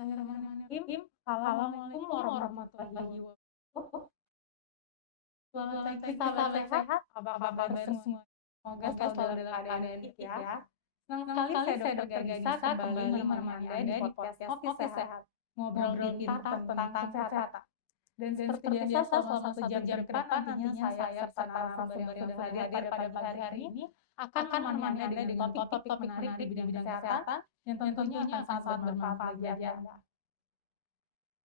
Bismillahirrahmanirrahim. Assalamualaikum warahmatullahi wabarakatuh. Selamat pagi sahabat sehat. Apa kabar semua? Semoga selalu dalam keadaan baik ya. Senang sekali saya Dokter Gadisa kembali menemani Anda di podcast Kopi Sehat. Ngobrol pintar tentang kesehatan. Dan seperti biasa selama 1 jam ke depan nantinya saya serta narasumber yang sudah hadir pada pagi hari ini akan menemani Anda dengan topik-topik menarik di bidang kesehatan yang tentunya akan sangat bermanfaat bagi Anda.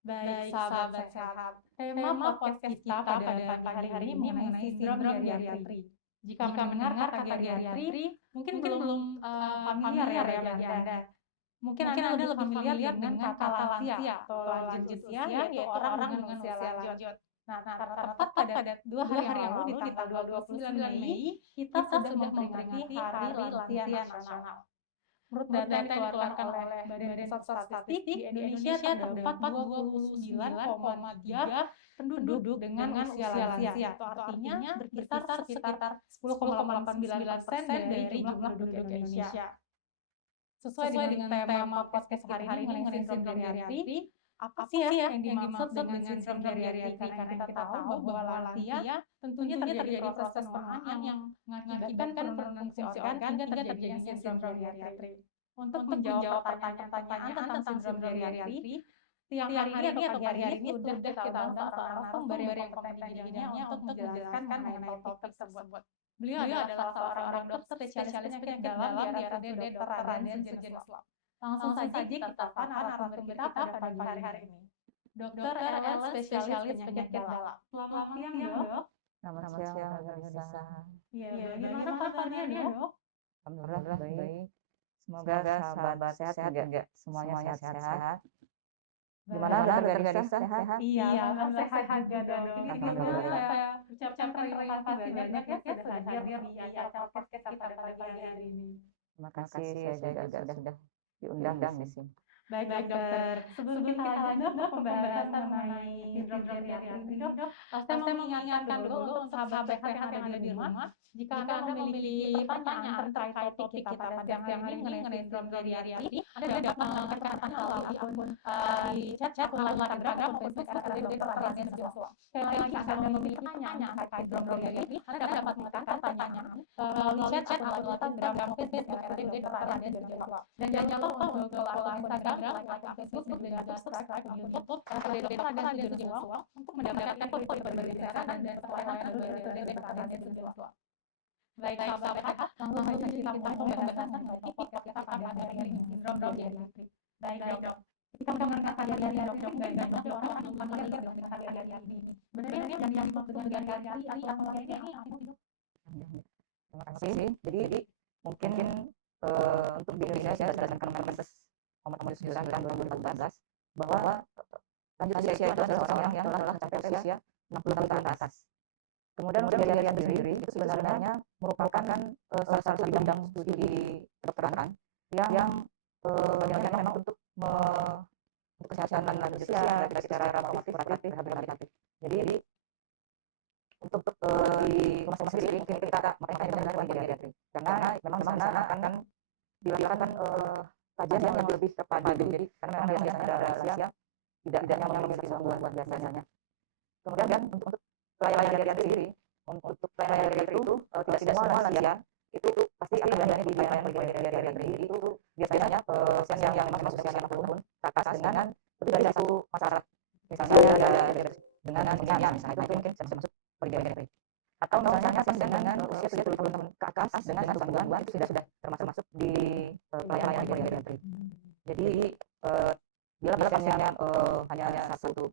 Baik, sahabat sehat. Tema podcast kita pada pagi hari ini mengenai sindrom geriatri. Jika mendengar kata geriatri, mungkin belum familiar ya bagi Anda. Mungkin Anda lebih familiar dengan kata lansia atau lanjut usia, yaitu orang dengan usia lanjut. Nah, tepat pada 2 hari yang lalu, di tanggal 29 Mei, kita sudah memperingati Hari Lansia Nasional. Menurut data yang dikeluarkan oleh Badan Pusat Statistik, di Indonesia terdapat 29,3 penduduk dengan usia lansia. Itu artinya berkisar sekitar 10,89% dari jumlah penduduk Indonesia. Sesuai dengan tema podcast hari ini mengenai sindrom geriatri, apa sih ya yang dimaksud dengan sindrom geriatri? Karena kita tahu bahwa lansia tentunya terjadi proses penuaan yang mengakibatkan penurunan fungsi organ hingga terjadinya sindrom geriatri. Untuk menjawab pertanyaan-pertanyaan tentang sindrom geriatri, siang hari ini atau pagi hari ini sudah kita undang seorang narasumber yang kompeten di bidangnya untuk menjelaskan mengenai topik tersebut. Beliau adalah salah seorang dokter spesialis penyakit dalam di RSUD Dr. Raden Sujeniswab. Langsung saja kita sapa narasumber kita pada pagi hari ini. Dr. Ellen, spesialis penyakit dalam. Selamat siang, Dok. Selamat siang, Vanessa. Iya, bagaimana kabarnya, Dok? Alhamdulillah baik. Semoga sahabat sehat juga semuanya sehat-sehat. Gimana Dokter Gadisa sehat? Iya, sehat juga, Dok. Jadi sebelumnya saya ucapkan terima kasih banyak ya sudah hadir di acara podcast kita pada pagi hari ini. Terima kasih, saya juga sudah diundang di sini. Baik, Dokter. Sebelum kita lanjut ke pembahasan mengenai sindrom geriatri, Dok, saya mau mengingatkan dulu untuk sahabat sehat yang ada di rumah, jika Anda memiliki pertanyaan terkait topik kita pada siang hari ini mengenai sindrom geriatri, Anda dapat mengajukan pertanyaan melalui akun di chat akun Instagram atau Facebook Dr. Raden Sujeniswab. Sekali lagi, jika Anda memiliki pertanyaan terkait sindrom geriatri, Anda dapat mengajukan pertanyaan melalui chat akun Instagram atau Facebook Dr. Raden Sujeniswab. Dan jangan lupa untuk follow akun Instagram, like akun Facebook, dan juga subscribe akun YouTube Dr. Raden Sujeniswab untuk mendapatkan info berbagai kesehatan dan pelayanan dari Dr. Raden Sujeniswab. Baik, sahabat sehat, langsung saja kita mulai pembahasan mengenai topik kita pada hari ini, sindrom geriatri. Baik, Dok. Kita mengenal geriatri, Dok. Banyak orang yang familiar dengan geriatri ini. Sebenarnya yang dimaksud dengan geriatri atau lansia ini apa sih, Dok? Terima kasih. Jadi mungkin untuk di Indonesia berdasarkan Permenkes Nomor 9 Tahun 2014 bahwa lanjut usia itu adalah orang yang telah mencapai usia 60 tahun ke atas. Kemudian untuk geriatri sendiri itu sebenarnya merupakan salah satu bidang studi kedokteran yang bagiannya memang untuk kesehatan lanjut usia baik secara promotif, rehabilitatif. Jadi untuk di rumah sakit sendiri mungkin kita makanya menggunakan geriatri karena memang di sana akan dilakukan kajian yang lebih terpadu. Jadi karena memang biasanya ada lansia tidak hanya memiliki gangguan biasanya. Kemudian untuk pelayanan geriatri sendiri, untuk pelayanan geriatri itu tidak semua lansia itu pasti akan berada di pelayanan geriatri. Itu biasanya pasien yang memang usia 60 tahun ke atas dengan lebih dari satu masalah, misalnya ada dengan penyakit, misalnya itu mungkin bisa masuk geriatri. Atau misalnya pasien dengan usia 70 tahun ke atas dengan satu gangguan itu sudah termasuk di pelayanan geriatri. Jadi bila pasiennya hanya satu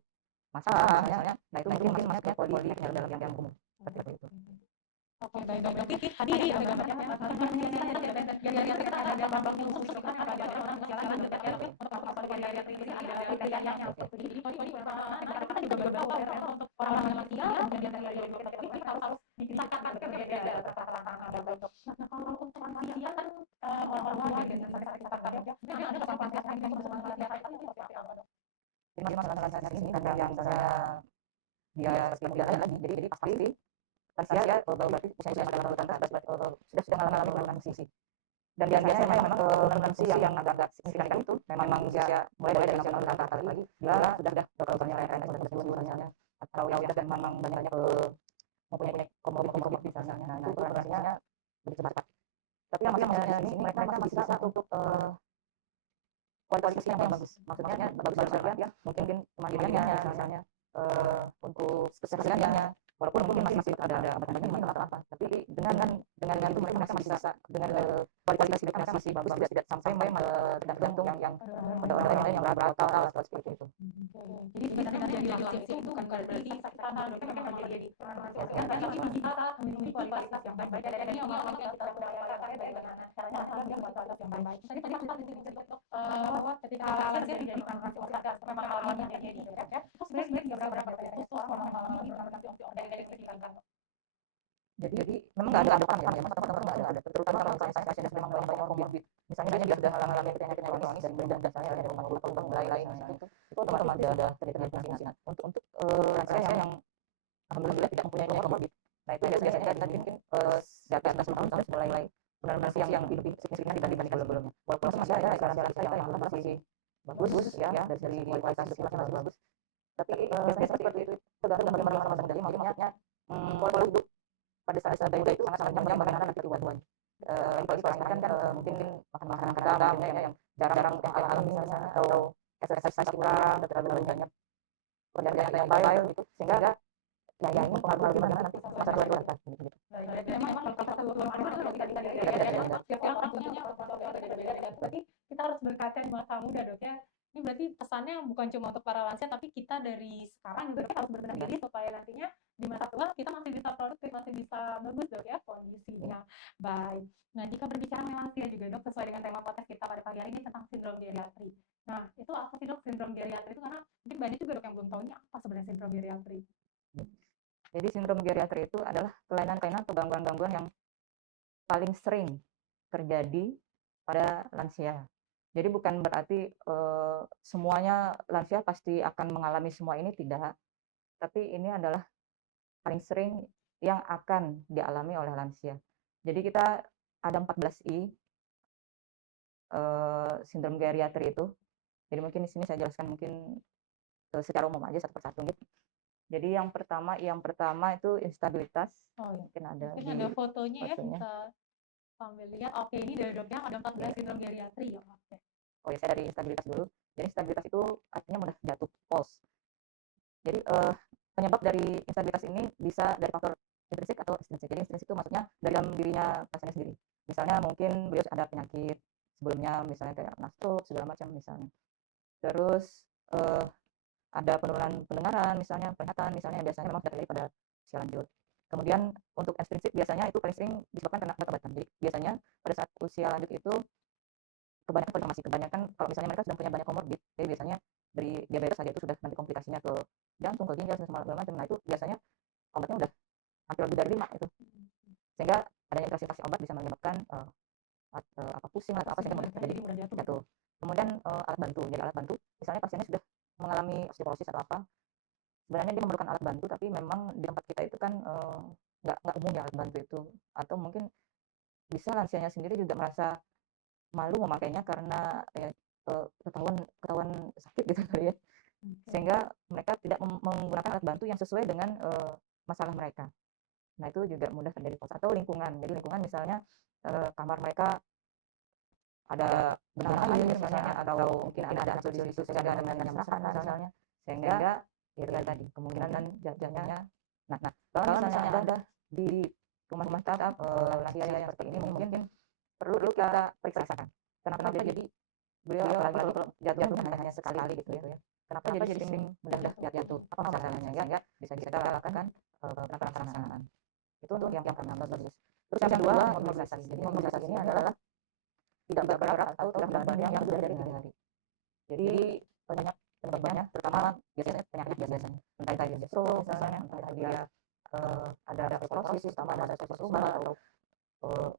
masalah misalnya, nah itu mungkin masuknya politik dalam yang umum seperti itu. Oke, baik. Berarti tadi ada gambarnya geriatri ada gambar khusus kan ada orang jalan untuk geriatri ini ada kriterianya seperti ini. Kita juga beberapa untuk orang lansia dan geriatri ini harus dipisahkan berbeda antara bentuk. Nah, kalau untuk lansia kan orang-orang yang sakit saja, mungkin ada pasien yang disebut lansia itu seperti apa, Dok? Jadi masalah lansia ini karena yang dia seperti lagi, jadi pasti lansia berarti usia 60 tahun ke atas sudah mengalami transisi. Dan biasanya memang penurunan fungsi yang agak signifikan itu memang usia mulai dari 60 tahun ke atas lagi bila sudah dokternya lain sudah berumur misalnya, atau ya sudah memang banyak mempunyai komorbid misalnya. Nah itu toleransinya lebih cepat. Tapi yang masalahnya di sini mereka masih bisa untuk kualitas yang bagus. Maksudnya bagus dalam artian mungkin kemandiriannya misalnya, untuk kesehariannya, walaupun mungkin masih ada obat-obatnya atau apa, tapi dengan itu mereka masih bisa dengan kualitas hidup mereka masih bagus, tidak sampai tidak tergantung yang pada orang lain yang berat total atau seperti itu. Jadi sebenarnya menjadi lansia itu bukan berarti kita harusnya memang menjadi lansia kan, tapi kita memiliki kualitas yang baik. Dan ini yang kita upayakan bagaimana caranya dia kualitas yang baik. Tadi kita disebut bahwa ketika lansia menjadi lansia memang alamiah jadi ya. Terus sebenarnya juga berapa ya? Terus orang mengalami lansia dari signifikan. Jadi memang nggak ada apa ya, nggak ada. Terutama kalau misalnya pasien memang banyak komorbid, misalnya dia sudah mengalami penyakit kronis dan misalnya ada rumah atau lain-lain, itu otomatis ada terjadi fungsi. Untuk lansia yang alhamdulillah tidak mempunyai komorbid, nah itu biasanya kita mungkin di atas 10 tahun sudah mulai benar-benar yang lebih signifikan dibandingkan sebelumnya. Walaupun masih ada lansia kita yang masih bagus ya, dari segi kualitas hidup masih bagus, tapi biasanya seperti itu tergantung bagaimana masa dari maksudnya pola hidup pada saat muda itu sangat panjang bahkan nanti tua-tua. Apalagi sekarang kan mungkin makan makanan haram yang jarang yang alami misalnya, atau exercise kurang, terlalu banyak pekerjaan yang baik gitu, sehingga ya ini mempengaruhi bagaimana nanti masa tua kita gitu. Berarti memang kalau kita kalau kita setiap orang punya beda-beda. Berarti kita harus berkaca di masa muda, Dok ya. Ini berarti pesannya bukan cuma untuk para lansia, tapi kita dari sekarang juga kita harus berbenah diri supaya nantinya di masa tua kita masih bisa produktif, masih bisa bagus, Dok ya, kondisinya baik. Nah, jika berbicara mengenai lansia juga, Dok, sesuai dengan tema podcast kita pada pagi hari ini tentang sindrom geriatri. Nah, itu apa sih, Dok, sindrom geriatri itu? Karena mungkin banyak juga, Dok, yang belum tahu ini apa sebenarnya sindrom geriatri. Jadi sindrom geriatri itu adalah kelainan-kelainan atau gangguan-gangguan yang paling sering terjadi pada lansia. Jadi bukan berarti semuanya lansia pasti akan mengalami semua ini, tidak. Tapi ini adalah paling sering yang akan dialami oleh lansia. Jadi kita ada 14I sindrom geriatri itu. Jadi mungkin di sini saya jelaskan mungkin secara umum aja satu persatu gitu. Jadi yang pertama itu instabilitas. Mungkin ada fotonya ya, bisa sambil lihat. Oke, ini dari Doknya ada 14 sindrom geriatri ya. Oke. Oh ya, saya dari instabilitas dulu. Jadi instabilitas itu artinya mudah jatuh, falls. Jadi penyebab dari instabilitas ini bisa dari faktor intrinsik atau ekstrinsik. Jadi intrinsik itu maksudnya dari dalam dirinya pasiennya sendiri. Misalnya mungkin beliau ada penyakit sebelumnya, misalnya kayak stroke segala macam misalnya. Terus ada penurunan pendengaran, misalnya penglihatan, misalnya biasanya memang sudah terjadi pada usia lanjut. Kemudian untuk ekstrinsik biasanya itu paling sering disebabkan karena obat-obatan. Jadi biasanya pada saat usia lanjut itu kebanyakan kalau misalnya mereka sudah punya banyak komorbid, jadi biasanya dari diabetes saja itu sudah nanti komplikasinya ke jantung, ke ginjal, segala macam. Nah itu biasanya obatnya udah hampir lebih dari 5 itu, sehingga adanya interaksi obat bisa menyebabkan apa pusing atau apa sehingga mudah terjadi jatuh. Kemudian alat bantu. Jadi alat bantu, misalnya pasiennya sudah mengalami osteoporosis atau apa, sebenarnya dia memerlukan alat bantu, tapi memang di tempat kita itu kan nggak umum ya alat bantu itu, atau mungkin bisa lansianya sendiri juga merasa malu memakainya karena ya, ketahuan sakit gitu kali ya, sehingga mereka tidak menggunakan alat bantu yang sesuai dengan masalah mereka. Nah itu juga mudah terjadi falls. Atau lingkungan. Jadi lingkungan misalnya kamar mereka ada benang air misalnya, atau mungkin ada isu-isu sehingga ada yang masakan misalnya, sehingga itu tadi kemungkinan jatuhnya. Nah kalau misalnya ada di rumah kita lansia yang seperti ini, mungkin perlu kita periksakan kenapa jadi beliau apalagi kalau jatuh hanya sekali gitu ya, kenapa jadi sering mudah jatuh, apa masalahnya, ya bisa kita lakukan perawatan. Itu yang pertama bagus. Terus yang kedua, mobilisasi. Jadi mobilisasi ini adalah tidak bergerak atau tidak berbadan yang sudah dari hari. Jadi banyak penyebabnya, terutama biasanya penyakit biasanya, entah dia stroke misalnya, entah dia ada osteoporosis, tambah ada osteoporosis lumbar, atau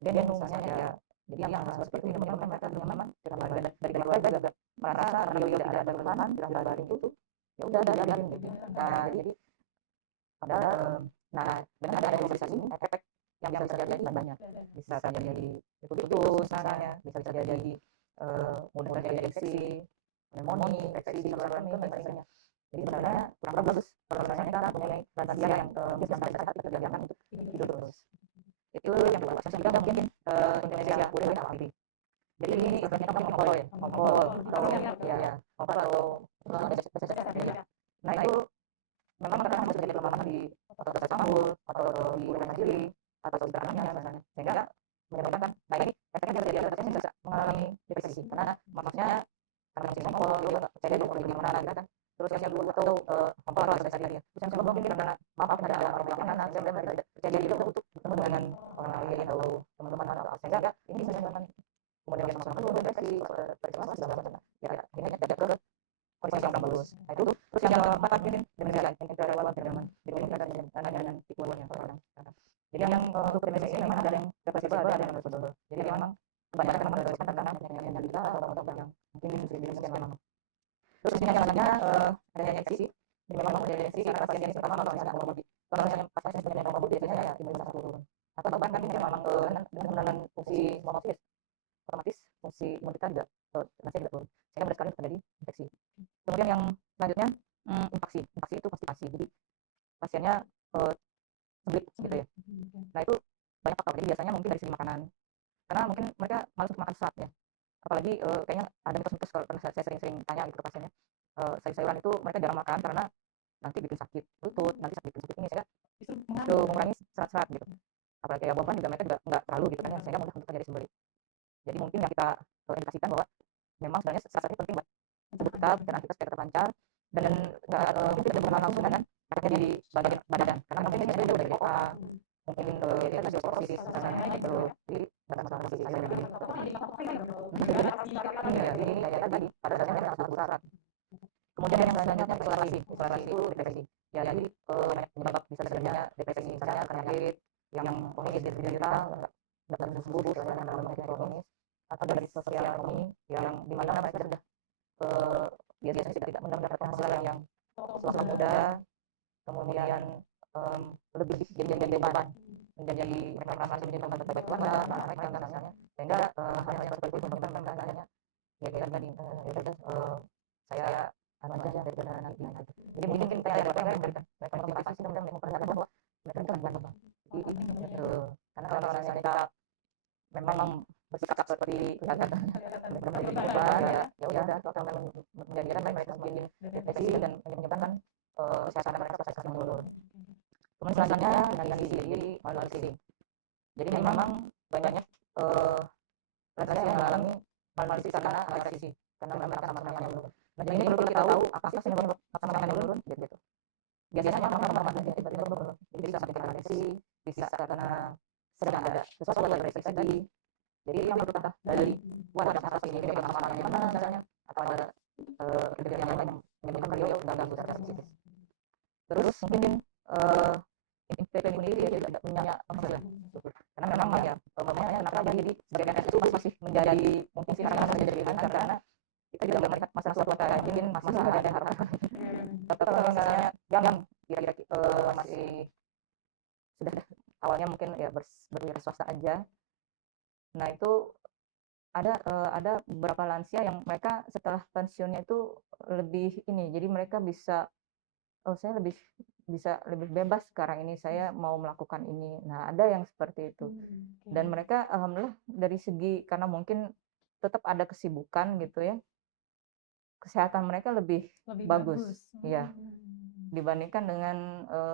gendong misalnya ya. Jadi yang seperti ini menyebabkan mereka nyaman tidak berbadan. Dari keluarga juga merasa beliau tidak ada keluhan, tidak berbadan itu ya udah biarin gitu. Nah jadi padahal nah dengan ada mobilisasi ini efek yang bisa terjadi banyak, bisa terjadi lupus misalnya, bisa terjadi mudah terjadi infeksi, pneumonia, infeksi saluran kemih dan sebagainya. Jadi sebenarnya kurang bagus kalau misalnya kita mempunyai lansia yang mungkin sedang sakit tapi dibiarkan untuk hidup terus. Itu yang kedua. Yang ketiga mungkin Indonesia udah apa ini. Jadi ini istilahnya kompol ya, kompol atau ya kompol atau ya. Nah itu memang kadang harus terjadi pelemahan di otot sambul atau di uretra mandiri atau di anaknya misalnya, sehingga menyebabkan nah ini efeknya bisa terjadi pada pasien yang bisa mengalami depresi karena maksudnya karena masih kompol dia nggak percaya diri di mana gitu kan. Terus yang kedua atau kompol atau depresi tadi ya. Terus yang kedua mungkin karena maaf ada orang yang anak saya tidak percaya diri untuk bertemu dengan orang lain atau teman-teman atau apa, sehingga ini bisa menyebabkan kemudian sama-sama depresi, tercemar segala macam. Ya akhirnya tidak ke kondisi yang bagus. Nah itu terus yang keempat mungkin demensia intelektual development, jadi meningkatkan dengan pikiran yang terkadang. Jadi yang untuk demensia ini memang ada yang reversibel, ada yang reversibel. Jadi memang kebanyakan memang reversibel karena penyakit yang kita atau obat yang mungkin demensia memang. Terus yang selanjutnya adanya infeksi. Jadi memang ada infeksi karena pasien yang pertama kalau misalnya komorbid. Kalau misalnya pasien sudah punya komorbid biasanya ya imunitas turun. Atau bahkan ini memang dengan penurunan fungsi semua otomatis fungsi imun kita juga masih tidak turun, sehingga mudah sekali terjadi infeksi. Kemudian yang selanjutnya infeksi itu konstipasi, jadi pasiennya seblit gitu ya. Nah itu banyak faktor, jadi biasanya mungkin dari segi makanan, karena mungkin mereka malas untuk makan serat ya, apalagi kayaknya ada mitos-mitos kalau pernah saya sering tanya gitu ke pasiennya, sayur-sayuran itu mereka jarang makan karena nanti bikin sakit lutut, nanti bikin sakit ini, sehingga justru mengurangi serat-serat gitu. Apalagi kayak buah-buahan juga mereka juga nggak terlalu gitu kan ya, sehingga mudah untuk terjadi sembelit. Jadi mungkin yang kita indikasikan bahwa memang sebenarnya serat itu penting buat tubuh kita, pikiran kita supaya terpancar dan mungkin tidak berhubungan langsung dengan efeknya di bagian badan, karena mungkin ini ada dari BPA, mungkin dia tadi osteoporosis misalnya gitu, jadi masalah fisik saya begini. Ya, ini kayak tadi pada dasarnya memang sangat berat. Kemudian yang selanjutnya isolasi itu depresi. Ya, jadi penyebab bisa terjadinya depresi misalnya karena penyakit yang kronis di diri kita nggak bisa sembuh misalnya dalam penyakit kronis, atau dari sosial ekonomi yang dimana mereka sudah biasanya tidak mendapatkan penghasilan yang swasta muda, kemudian lebih jadi beban, menjadi mereka merasa menjadi beban terhadap keluarga, anak mereka misalnya, sehingga hal-hal yang seperti itu menyebabkan mereka hanya ya kita tadi ya udah saya aja daripada nanti. Jadi mungkin kita ada orang yang memberikan mereka motivasi kemudian memperlihatkan bahwa mereka itu kan karena kalau misalnya kita memang bersikap seperti kelihatan mereka menjadi beban ya udah itu akan menjadikan mereka semakin depresi dan menyebabkan kesehatan mereka pasti akan menurun. Kemudian selanjutnya dengan gizi, jadi malnutrisi. Jadi memang banyaknya lansia yang mengalami malnutrisi karena nutrisi, karena memang makan yang menurun. Nah jadi ini perlu kita tahu apa sih penyebab makan yang menurun gitu. Biasanya makan tiba-tiba menurun. Jadi bisa sampai karena depresi, bisa karena sedang ada sesuatu yang depresi tadi. Jadi yang perlu kita dari ada masalah ini memang masalahnya di mana misalnya, atau ada kejadian yang lain yang menyebabkan beliau mengganggu secara psikis. Terus mungkin IPP sendiri dia tidak punya penghasilan, karena memang ya namanya kenapa jadi sebagai PNS itu masih menjadi mungkin sih karena menjadi pilihan karena kita juga melihat masalah suatu kayak mungkin masih ada harapan. Tapi kalau misalnya yang kira-kira masih sudah awalnya mungkin ya berwira swasta aja. Nah itu ada beberapa lansia yang mereka setelah pensiunnya itu lebih ini, jadi mereka bisa saya lebih bebas sekarang ini, saya mau melakukan ini. Nah ada yang seperti itu dan mereka alhamdulillah dari segi karena mungkin tetap ada kesibukan gitu ya, kesehatan mereka lebih bagus ya dibandingkan dengan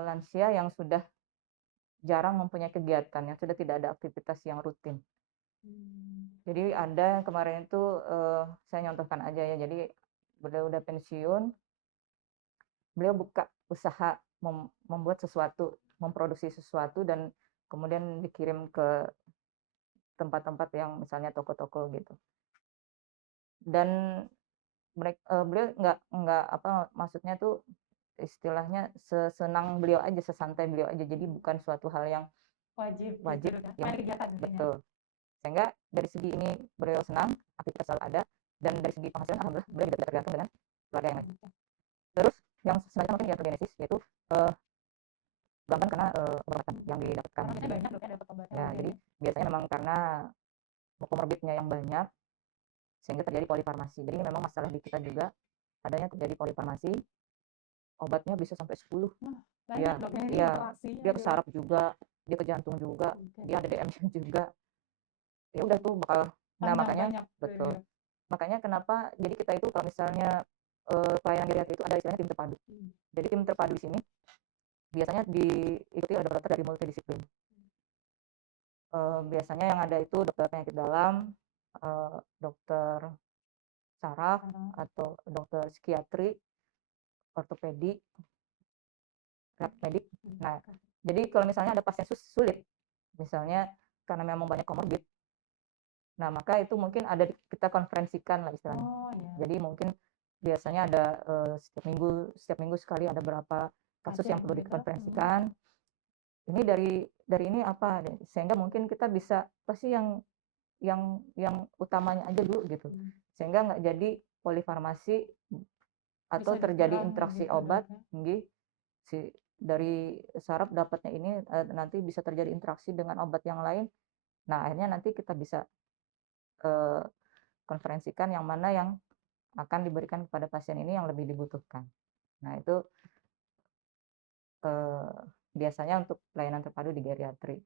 lansia yang sudah jarang mempunyai kegiatan, yang sudah tidak ada aktivitas yang rutin. Jadi ada kemarin itu saya nyontohkan aja ya, jadi beliau udah pensiun, beliau buka usaha membuat sesuatu, memproduksi sesuatu dan kemudian dikirim ke tempat-tempat yang misalnya toko-toko gitu. Dan beliau nggak apa maksudnya tuh istilahnya sesenang beliau aja, sesantai beliau aja, jadi bukan suatu hal yang wajib yang betul. Sehingga dari segi ini beliau senang, aktivitas selalu ada, dan dari segi penghasilan alhamdulillah beliau tidak tergantung dengan keluarga yang lain. Terus yang selanjutnya mungkin iatrogenesis, yaitu gangguan karena obat yang didapatkan. Jadi banyak dapat obat polifarmasi. Jadi memang masalah di kita juga adanya terjadi polifarmasi, obatnya bisa sampai 10. Iya, iya. Dia ke saraf juga, dia ke jantung juga, dia ada DM-nya juga. Ya udah tuh bakal, nah makanya betul. Makanya kenapa jadi kita itu kalau misalnya pelayanan geriatri itu ada istilahnya tim terpadu. Jadi tim terpadu di sini biasanya diikuti oleh dokter dari multidisiplin. Biasanya yang ada itu dokter penyakit dalam, dokter saraf atau dokter psikiatri, ortopedi, medik. Nah, jadi kalau misalnya ada pasien sulit, misalnya karena memang banyak komorbid, nah maka itu mungkin ada kita konferensikan lah istilahnya. Jadi mungkin biasanya ada setiap minggu sekali ada berapa kasus yang perlu dikonferensikan. Ini dari ini apa, sehingga mungkin kita bisa apa sih yang utamanya aja dulu gitu, sehingga nggak jadi polifarmasi atau terjadi interaksi obat tinggi dari saraf dapatnya ini nanti bisa terjadi interaksi dengan obat yang lain. Nah akhirnya nanti kita bisa konferensikan yang mana yang akan diberikan kepada pasien ini yang lebih dibutuhkan. Nah itu biasanya untuk pelayanan terpadu di geriatri.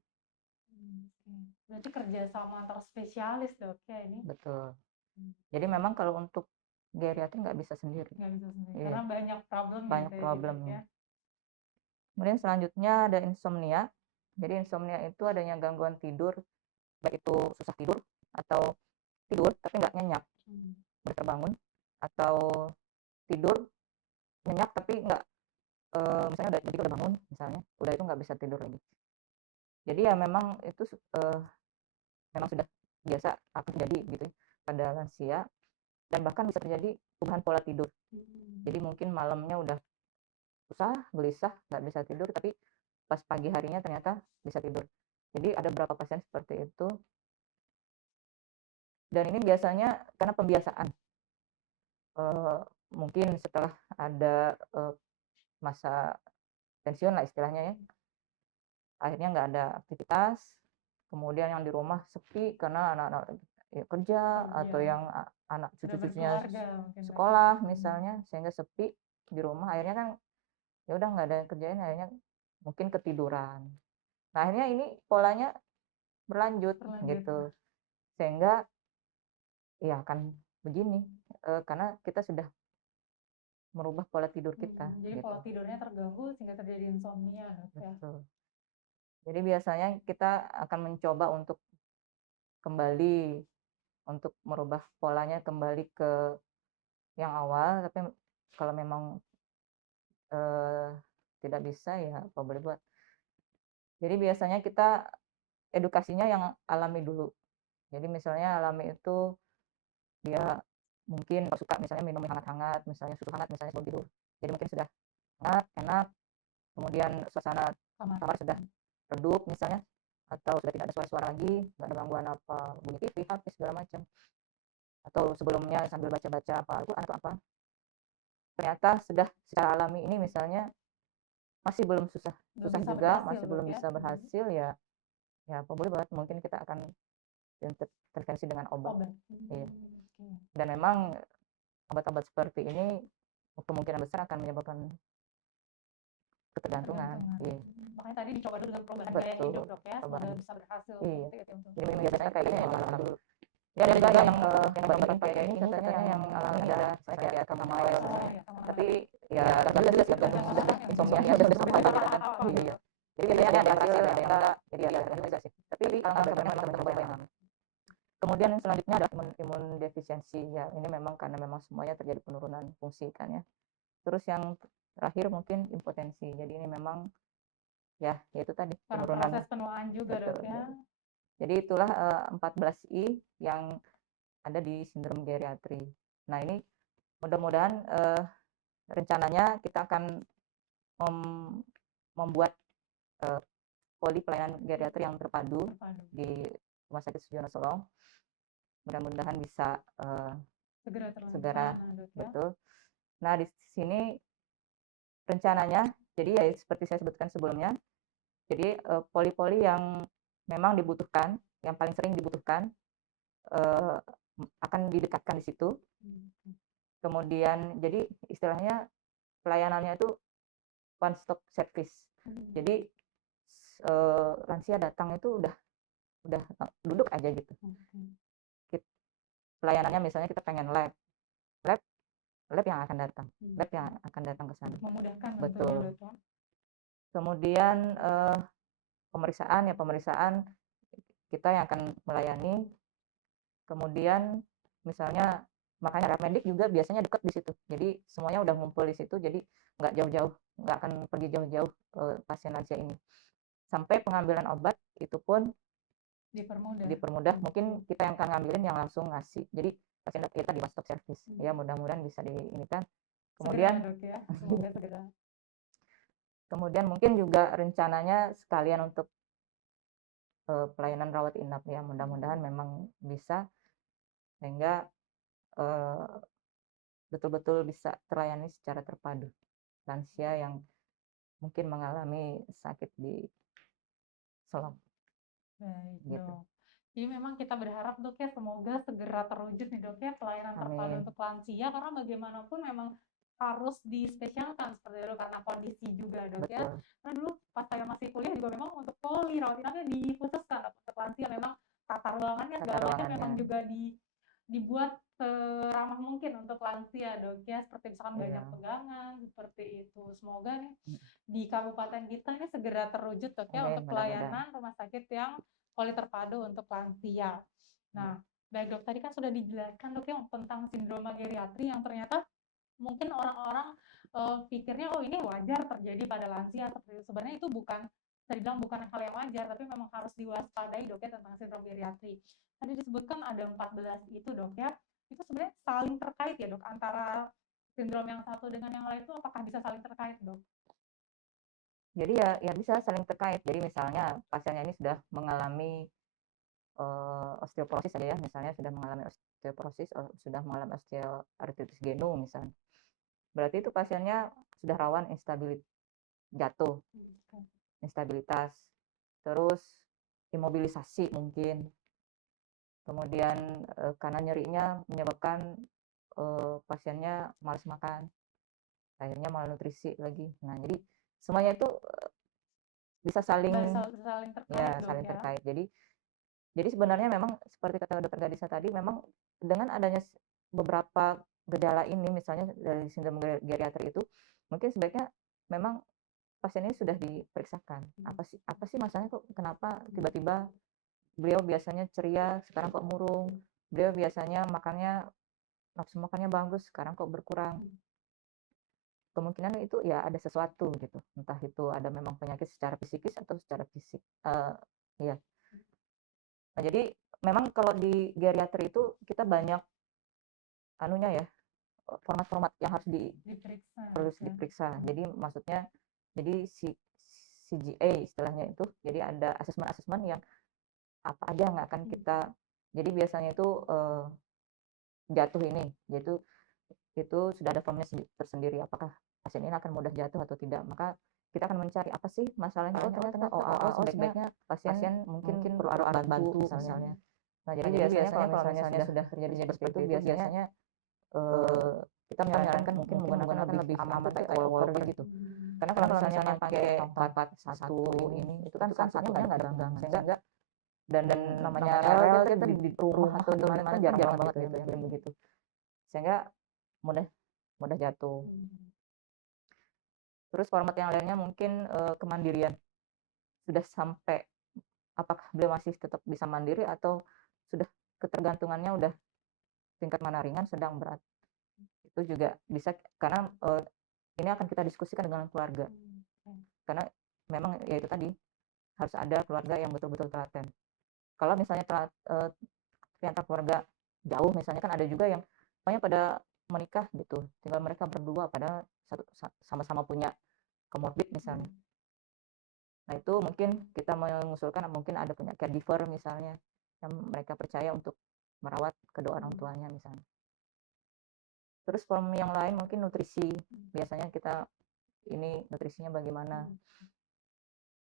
Berarti kerjasama antar spesialis dok ya ini? Betul. Jadi memang kalau untuk geriatri nggak bisa sendiri. Nggak bisa sendiri, Iya. karena banyak problem. Banyak gitu problem. Ya. Kemudian selanjutnya ada insomnia. Jadi insomnia itu adanya gangguan tidur, baik itu susah tidur atau tidur tapi nggak nyenyak, mudah terbangun, atau tidur nyenyak tapi nggak, misalnya udah bangun misalnya, udah itu nggak bisa tidur lagi. Jadi ya memang itu memang sudah biasa akan terjadi gitu pada lansia, dan bahkan bisa terjadi perubahan pola tidur. Jadi mungkin malamnya udah susah, gelisah, nggak bisa tidur, tapi pas pagi harinya ternyata bisa tidur. Jadi ada beberapa pasien seperti itu. Dan ini biasanya karena pembiasaan. Mungkin setelah ada masa pensiun lah istilahnya ya, akhirnya nggak ada aktivitas, kemudian yang di rumah sepi karena anak-anak kerja atau yang anak cucu-cucunya sekolah misalnya, sehingga sepi di rumah, akhirnya kan ya udah nggak ada kerjaan, akhirnya mungkin ketiduran. Nah akhirnya ini polanya berlanjut. Gitu, sehingga ya akan begini karena kita sudah merubah pola tidur kita. Jadi gitu. pola tidurnya terganggu sehingga terjadi insomnia. Betul. Jadi biasanya kita akan mencoba untuk kembali, untuk merubah polanya kembali ke yang awal, tapi kalau memang tidak bisa ya apa boleh buat. Jadi biasanya kita edukasinya yang alami dulu. Jadi misalnya alami itu dia mungkin suka misalnya minum hangat-hangat, misalnya susu hangat misalnya sebelum tidur. Jadi mungkin sudah hangat, enak, kemudian suasana kamar sudah redup misalnya, atau sudah tidak ada suara-suara lagi, nggak ada gangguan apa, bunyi TV, HP segala macam. Atau sebelumnya sambil baca-baca apa Al-Quran atau apa, ternyata sudah secara alami ini misalnya masih belum susah juga, masih belum bisa berhasil ya apa boleh buat, mungkin kita akan intervensi dengan obat. Iya. Dan memang obat-obat seperti ini kemungkinan besar akan menyebabkan ketergantungan. Iya. Makanya tadi dicoba dulu dengan perubahan gaya hidup dok ya, semoga bisa berhasil. Iya. Jadi biasanya kayaknya yang alami dulu. Ya ada juga yang obat-obatan pakai ini katanya yang alami ada kayak chamomile, tapi ya sudah insomnia sudah sampai. Iya. Jadi biasanya ada hasil, ada yang enggak, jadi ya ada sih. Tapi kalau sebenarnya memang coba yang alami. Kemudian selanjutnya ada imun defisiensi ya, ini memang karena memang semuanya terjadi penurunan fungsi kan ya. Terus yang terakhir mungkin impotensi. Jadi ini memang ya itu tadi penurunan proses penuaan juga dok ya. Jadi itulah 14I yang ada di sindrom geriatri. Nah ini mudah-mudahan rencananya kita akan membuat poli pelayanan geriatri yang terpadu di Rumah Sakit Sujono Solong. Mudah-mudahan bisa segera betul. Nah di sini rencananya, jadi ya seperti saya sebutkan sebelumnya, jadi poli-poli yang memang dibutuhkan, yang paling sering dibutuhkan akan didekatkan di situ. Kemudian jadi istilahnya pelayanannya itu one stop service. Jadi lansia datang itu udah duduk aja gitu. Pelayanannya misalnya kita pengen lab yang akan datang, ke sana. Memudahkan. Betul. Kemudian pemeriksaan kita yang akan melayani. Kemudian misalnya makanya Rapmedik juga biasanya dekat di situ. Jadi semuanya udah ngumpul di situ, jadi nggak jauh-jauh, nggak akan pergi jauh-jauh pasien lansia ini. Sampai pengambilan obat itu pun dipermudah. Mungkin kita yang akan ngambilin yang langsung ngasih. Jadi pasien kita di one stop service. Ya mudah-mudahan bisa diinikan. Kemudian semoga segera. Kemudian mungkin juga rencananya sekalian untuk pelayanan rawat inap ya, mudah-mudahan memang bisa sehingga betul-betul bisa terlayani secara terpadu lansia yang mungkin mengalami sakit di selop. Gitu. Jadi memang kita berharap Dok ya semoga segera terwujud nih Dok ya pelayanan terpadu untuk lansia, karena bagaimanapun memang harus dispesialkan seperti itu karena kondisi juga Dok. Betul. Ya. Karena dulu pas saya masih kuliah juga memang untuk poli rawat inapnya dikhususkan untuk lansia, memang tata ruangannya segala macam memang juga dibuat seramah mungkin untuk lansia Dok ya, seperti misalkan banyak pegangan seperti itu. Semoga nih di kabupaten kita ini segera terwujud Dok ya untuk pelayanan rumah sakit yang poli terpadu untuk lansia. Nah, baik Dok, tadi kan sudah dijelaskan Dok ya tentang sindroma geriatri yang ternyata mungkin orang-orang pikirnya oh ini wajar terjadi pada lansia, seperti itu. Sebenarnya itu bukan, saya bilang bukan hal yang wajar, tapi memang harus diwaspadai Dok ya tentang sindrom geriatri. Tadi disebutkan ada 14 itu Dok ya. Itu sebenarnya saling terkait ya Dok, antara sindrom yang satu dengan yang lain itu apakah bisa saling terkait Dok? Jadi ya bisa saling terkait. Jadi misalnya pasiennya ini sudah mengalami osteoporosis aja ya, misalnya sudah mengalami osteoporosis, sudah mengalami osteoartritis genu misalnya. Berarti itu pasiennya sudah rawan jatuh, instabilitas, terus imobilisasi mungkin. Kemudian karena nyerinya menyebabkan pasiennya malas makan, akhirnya malnutrisi lagi. Nah, jadi semuanya itu bisa saling terkait. Jadi sebenarnya memang seperti kata Dokter Gadisa tadi, memang dengan adanya beberapa gejala ini, misalnya dari sindrom geriatri itu, mungkin sebaiknya memang pasien ini sudah diperiksakan. Apa sih masalahnya, kok kenapa tiba-tiba beliau biasanya ceria, sekarang kok murung. Beliau biasanya nafsu makannya bagus, sekarang kok berkurang. Kemungkinan itu ya ada sesuatu gitu, entah itu ada memang penyakit secara psikis atau secara fisik. Ya. Nah, jadi memang kalau di geriatri itu kita banyak format-format yang harus diperiksa. Jadi maksudnya CGA istilahnya itu. Jadi ada asesmen yang apa aja yang akan kita, jadi biasanya itu jatuh ini, yaitu itu sudah ada formnya tersendiri, apakah pasien ini akan mudah jatuh atau tidak. Maka kita akan mencari apa sih masalahnya. Ternyata sebaiknya pasien mungkin perlu alat bantu misalnya. Nah, jadi biasanya kalau misalnya sudah terjadi seperti itu, biasanya kita menyarankan mungkin menggunakan lebih aman pakai oil walker gitu. Karena kalau misalnya pakai tongkat satu ini, itu kan satunya nggak ada pegangan, sehingga dan namanya rel kita di rumah atau di mana-mana jarang banget gitu yang begitu, sehingga mudah jatuh. Terus format yang lainnya mungkin kemandirian, sudah sampai apakah beliau masih tetap bisa mandiri atau sudah ketergantungannya udah tingkat mana ringan, sedang, berat. Itu juga bisa, karena ini akan kita diskusikan dengan keluarga. Karena memang ya itu tadi, harus ada keluarga yang betul-betul telaten. Kalau misalnya ternyata keluarga jauh, misalnya kan ada juga yang pokoknya pada menikah gitu, tinggal mereka berdua pada sama-sama punya komorbid misalnya. Nah, itu mungkin kita mengusulkan mungkin ada punya caregiver misalnya, yang mereka percaya untuk merawat kedua orang tuanya misalnya. Terus form yang lain mungkin nutrisi, biasanya kita ini nutrisinya bagaimana.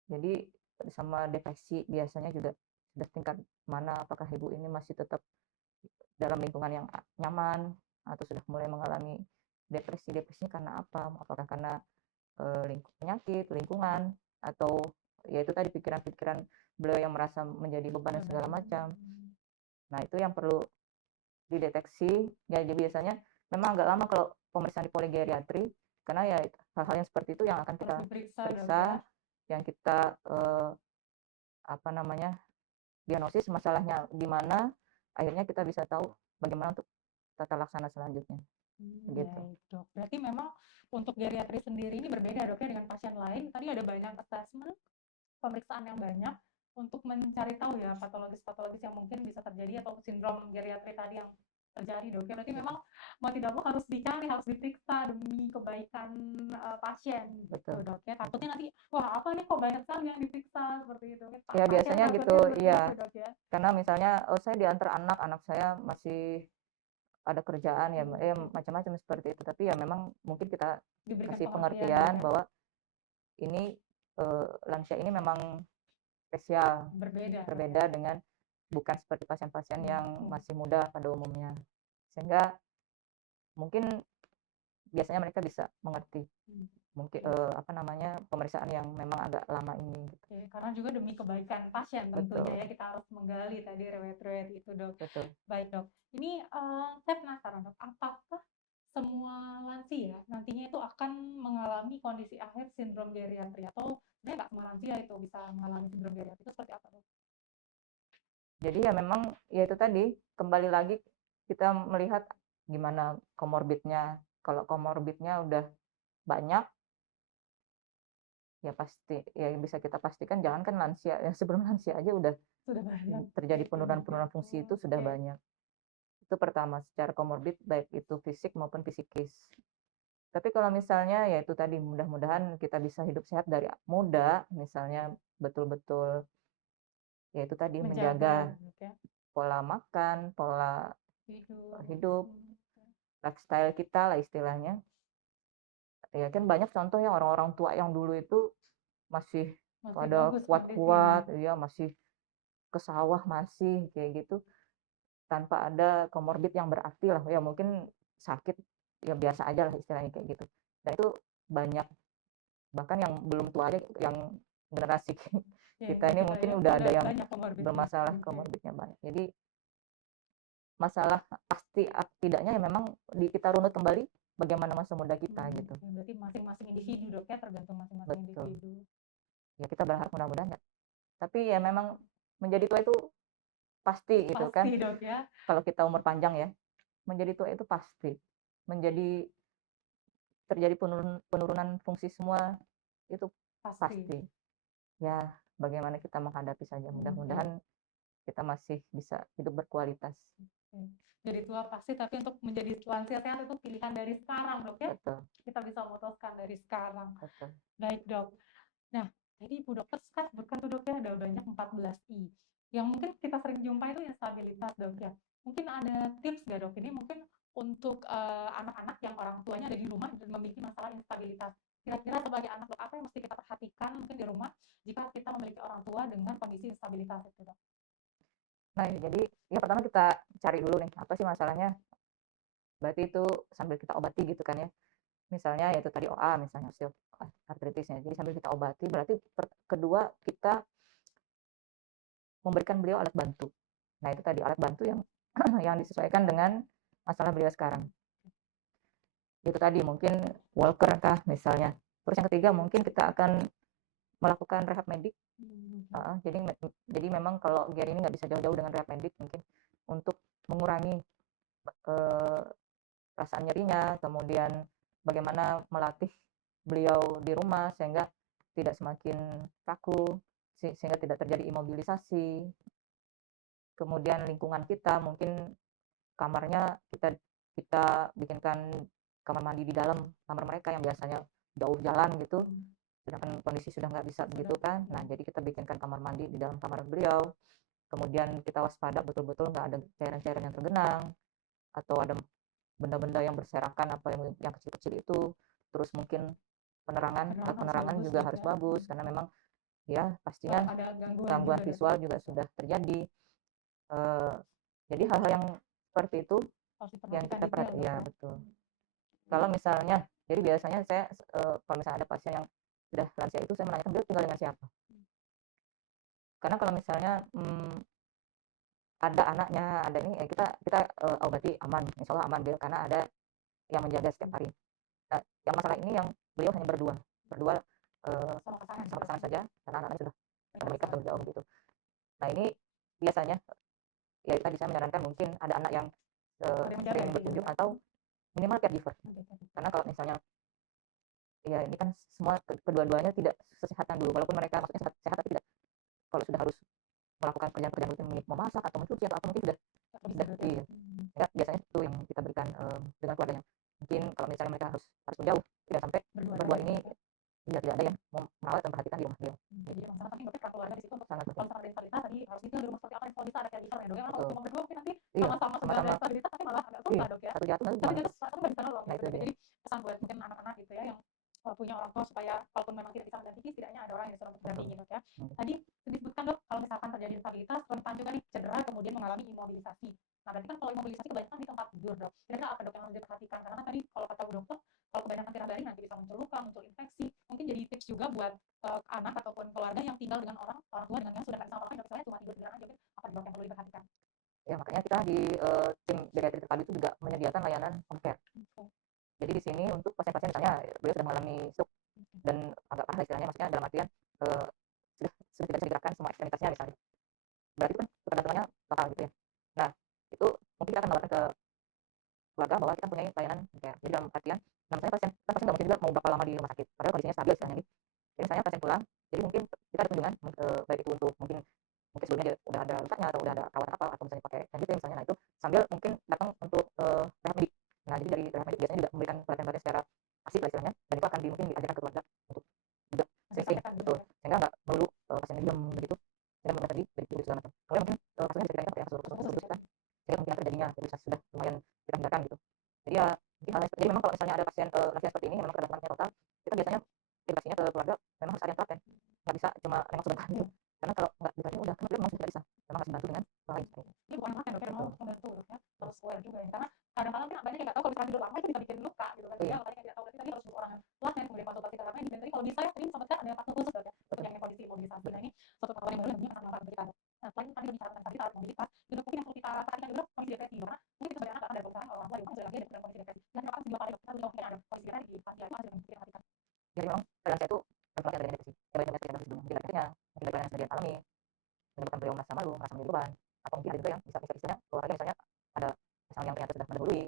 Jadi sama depresi biasanya juga sudah tingkat mana, apakah ibu ini masih tetap dalam lingkungan yang nyaman, atau sudah mulai mengalami depresinya karena apa? Apakah karena penyakit, lingkungan, atau ya itu tadi pikiran-pikiran beliau yang merasa menjadi beban dan segala macam. Nah, itu yang perlu dideteksi. Jadi biasanya memang agak lama kalau pemeriksaan di poligeriatri, karena ya hal-hal yang seperti itu yang akan kita periksa, yang kita diagnosis masalahnya di mana, akhirnya kita bisa tahu bagaimana untuk tata laksana selanjutnya. Begitu. Baik, Dok. Berarti memang untuk geriatri sendiri ini berbeda, Dok, ya, dengan pasien lain. Tadi ada banyak assessment, pemeriksaan yang banyak untuk mencari tahu ya patologis-patologis yang mungkin bisa terjadi atau sindrom geriatri tadi yang terjadi, Dok. Ya, berarti memang mau tidak mau harus dicari, harus diperiksa demi kebaikan pasien. Betul. Dok, ya. Takutnya nanti, wah apa nih kok banyak sekali yang diperiksa seperti itu. Ya biasanya gitu, iya. Dok, ya. Karena misalnya, saya diantar anak saya masih ada kerjaan ya, macam-macam seperti itu. Tapi ya memang mungkin kita kasih pengertian ya, bahwa ini lansia ini memang spesial, berbeda dengan bukan seperti pasien-pasien yang masih muda pada umumnya. Sehingga mungkin biasanya mereka bisa mengerti mungkin pemeriksaan yang memang agak lama ini. Oke, karena juga demi kebaikan pasien tentunya ya kita harus menggali tadi riwayat-riwayat itu, Dok. Betul. Baik, Dok. Ini saya penasaran, Dok, apakah semua lansia nantinya itu akan mengalami kondisi akhir sindrom geriatri atau sebenarnya nggak semua lansia itu bisa mengalami sindrom geriatri, itu seperti apa, Dok? Jadi ya memang ya itu tadi, kembali lagi kita melihat gimana komorbidnya. Kalau komorbidnya udah banyak, ya pasti ya bisa kita pastikan, jangankan lansia, ya sebelum lansia aja udah banyak terjadi penurunan fungsi itu sudah banyak. Itu pertama, secara komorbid baik itu fisik maupun psikis. Tapi kalau misalnya ya itu tadi, mudah-mudahan kita bisa hidup sehat dari muda, misalnya betul-betul ya itu tadi menjaga pola makan, pola hidup, lifestyle kita lah istilahnya. Ya kan banyak contoh yang orang-orang tua yang dulu itu masih pada kuat-kuat, ya masih ke sawah masih kayak gitu, tanpa ada komorbid yang berarti lah, ya mungkin sakit ya biasa aja lah istilahnya kayak gitu. Dan itu banyak, bahkan yang belum tua aja, yang generasi kita ini mungkin udah ada yang bermasalah komorbidnya banyak. Jadi masalah pasti tidaknya ya memang kita runut kembali bagaimana masa muda kita gitu. Berarti masing-masing individu, Dok, ya, tergantung masing-masing individu. Ya kita berharap mudah-mudahan ya. Tapi ya memang menjadi tua itu pasti gitu kan. Pasti, Dok, ya. Kalau kita umur panjang ya, menjadi tua itu pasti. Terjadi penurunan fungsi semua itu pasti. Ya bagaimana kita menghadapi saja. Mudah-mudahan kita masih bisa hidup berkualitas. Jadi tua pasti, tapi untuk menjadi lansia sehat itu pilihan dari sekarang, Dok, ya. Betul. Kita bisa memutuskan dari sekarang. Betul. Baik, Dok. Nah, jadi Ibu Dokter kan sebutkan tuh, Dok, ya, ada banyak 14I. Yang mungkin kita sering jumpa itu instabilitas, Dok, ya. Mungkin ada tips nggak, Dok? Ini mungkin untuk anak-anak yang orang tuanya ada di rumah dan memiliki masalah instabilitas. Kira-kira sebagai anak, Dok, apa yang mesti kita perhatikan mungkin di rumah jika kita memiliki orang tua dengan kondisi instabilitas itu, Dok? Nah, jadi ya pertama kita cari dulu nih, apa sih masalahnya. Berarti itu sambil kita obati gitu kan ya. Misalnya yaitu tadi OA, misalnya osteoartritisnya. Jadi sambil kita obati, berarti kedua kita memberikan beliau alat bantu. Nah, itu tadi alat bantu yang yang disesuaikan dengan masalah beliau sekarang. Itu tadi mungkin walker kah misalnya. Terus yang ketiga mungkin kita akan melakukan rehab medik. Jadi memang kalau Geri ini nggak bisa jauh-jauh dengan rehab medik, mungkin untuk mengurangi perasaan nyerinya, kemudian bagaimana melatih beliau di rumah sehingga tidak semakin kaku, sehingga tidak terjadi imobilisasi. Kemudian lingkungan kita mungkin kamarnya kita bikinkan kamar mandi di dalam kamar mereka yang biasanya jauh jalan gitu, sedangkan kondisi sudah nggak bisa begitu kan. Nah, jadi kita bikinkan kamar mandi di dalam kamar beliau. Kemudian kita waspada betul-betul nggak ada cairan-cairan yang tergenang atau ada benda-benda yang berserakan, apa yang kecil-kecil itu. Terus mungkin penerangan juga harus bagus karena memang ya pastinya gangguan visual juga sudah terjadi. Jadi hal-hal yang seperti itu Harus yang diperhatikan kita detail perhatikan. ya. Ya betul. Kalau misalnya, jadi biasanya saya kalau misalnya ada pasien yang sudah lansia itu saya menanyakan dia tinggal dengan siapa. Karena kalau misalnya ada anaknya, ada ini, kita obati aman, insya Allah aman karena ada yang menjaga setiap hari. Nah, yang masalah ini yang beliau hanya berdua sama pasangan saja karena anaknya sudah pada menikah atau jauh gitu. Nah ini biasanya ya tadi saya menyarankan mungkin ada anak yang sering berkunjung atau minimal caregiver. Karena kalau misalnya ya ini kan semua kedua-duanya tidak sesehatan dulu, walaupun mereka maksudnya sehat tapi tidak, kalau sudah harus melakukan kerjaan-kerjaan rutin memasak atau mencuci atau apa mungkin sudah iya. Ya, biasanya itu yang kita berikan dengan keluarganya. Mungkin kalau misalnya mereka harus menjauh tidak sampai berdua ini tidak ada yang merawat dan perhatikan di rumah beliau. Jadi emang sangat penting dokter peran keluarga di situ untuk Sangat kalau penting. misalnya ada stabilitas tadi harus detail di rumah seperti apa yang kalau bisa ada caregiver ya dok ya, kalau Betul. cuma berdua mungkin nanti Iya, sama-sama sudah ada stabilitas tapi malah agak susah dok ya. satu jatuh Tapi nanti jatuh satu nggak bisa nolong Nah, gitu. itu dia. Jadi pesan buat mungkin anak-anak gitu ya yang punya orang tua supaya kalaupun memang tidak bisa mendampingi setidaknya ada orang yang bisa mendampingi dok ya. Tadi disebutkan dok kalau misalkan terjadi instabilitas rentan juga nih cedera kemudian mengalami imobilisasi. Nah berarti kan kalau imobilisasi kebanyakan di tempat tidur dok. Kira-kira apa dok yang harus diperhatikan? Karena tadi kalau kata Bu Dokter kalau kebanyakan tidur baring nanti bisa muncul luka, muncul infeksi. Mungkin jadi tips juga buat anak ataupun keluarga yang tinggal dengan orang tua dengan yang sudah nggak bisa apa-apa, misalnya cuma tidur bilang aja, apa dok yang perlu diperhatikan? Ya makanya kita di tim geriatrik terpadu itu juga menyediakan layanan home care. Jadi di sini untuk pasien-pasien misalnya beliau sudah mengalami stroke dan agak parah istilahnya, maksudnya dalam artian sudah tidak bisa digerakkan semua ekstremitasnya misalnya. Berarti kan ketergantungannya bakal gitu ya. Nah itu mungkin kita akan menawarkan ke keluarga bahwa kita punya layanan home care. Jadi dalam artian, namanya pasien nggak mungkin juga mau berapa lama di rumah sakit, padahal kondisinya stabil istilahnya gitu. Jadi misalnya pasien pulang, jadi mungkin kita ada kunjungan baik itu untuk mungkin sebelumnya dia udah ada lukanya atau udah ada perawatan apa atau misalnya pakai gitu misalnya, nah itu sambil mungkin datang untuk rehab medik. Nah jadi dari rehab medik biasanya juga memberikan pelatihan-pelatihan secara asik lah istilahnya, dan itu akan mungkin diajarkan ke keluarga untuk juga sering betul, sehingga nggak melulu pasiennya diam begitu dan benar tadi dari segala macam. Kemudian mungkin kasusnya bisa kita pakai kasus kita sehingga mungkin terjadinya itu sudah lumayan kita hindarkan gitu. Jadi ya jadi memang kalau misalnya ada pasien lansia seperti ini memang ketergantungannya total, kita biasanya edukasinya ke keluarga memang harus ada yang telaten, nggak bisa cuma nengok sebentar gitu. Karena kalau nggak ditanya udah, karena memang tidak bisa, memang harus dibantu dengan lain. Ini bukan makan dok ya, mau membantu dok ya, terus aware juga ya, karena kadang-kadang kan banyak yang nggak tahu kalau misalnya tidur lama itu bisa bikin luka gitu kan, dia banyak yang tidak tahu, berarti tadi harus orang yang telaten kemudian konsultasi ke karena tadi kalau bisa ya tadi sempat kan ada vaksin khusus dok ya untuk yang kondisi imobilisasi. Nah ini suatu pengetahuan yang baru yang akan manfaat untuk kita dok. Nah selain tadi berbicara tentang stabilitas mobilitas juga mungkin yang perlu kita perhatikan juga kondisi depresi, karena mungkin kita sebagai anak ada perusahaan orang tua di rumah sudah lagi ada kondisi depresi, dan apakah sejauh apa dok kita tahu mungkin ada kondisi depresi di panti itu harus diperhatikan. Jadi memang lansia itu termasuk yang depresi, ya baik depresi yang sebelum mungkin depresinya, mungkin depresi yang sendirian alami menyebabkan beliau merasa malu, merasa menjadi beban, atau mungkin ada juga yang bisa istilahnya keluarga misalnya ada misalnya yang ternyata sudah mendahului,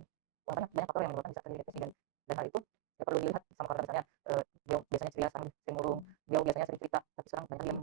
banyak faktor yang menyebabkan bisa terjadi depresi, dan hal itu ya perlu dilihat sama keluarga misalnya beliau biasanya ceria sekarang sering murung, beliau biasanya sering cerita tapi sekarang banyak diam,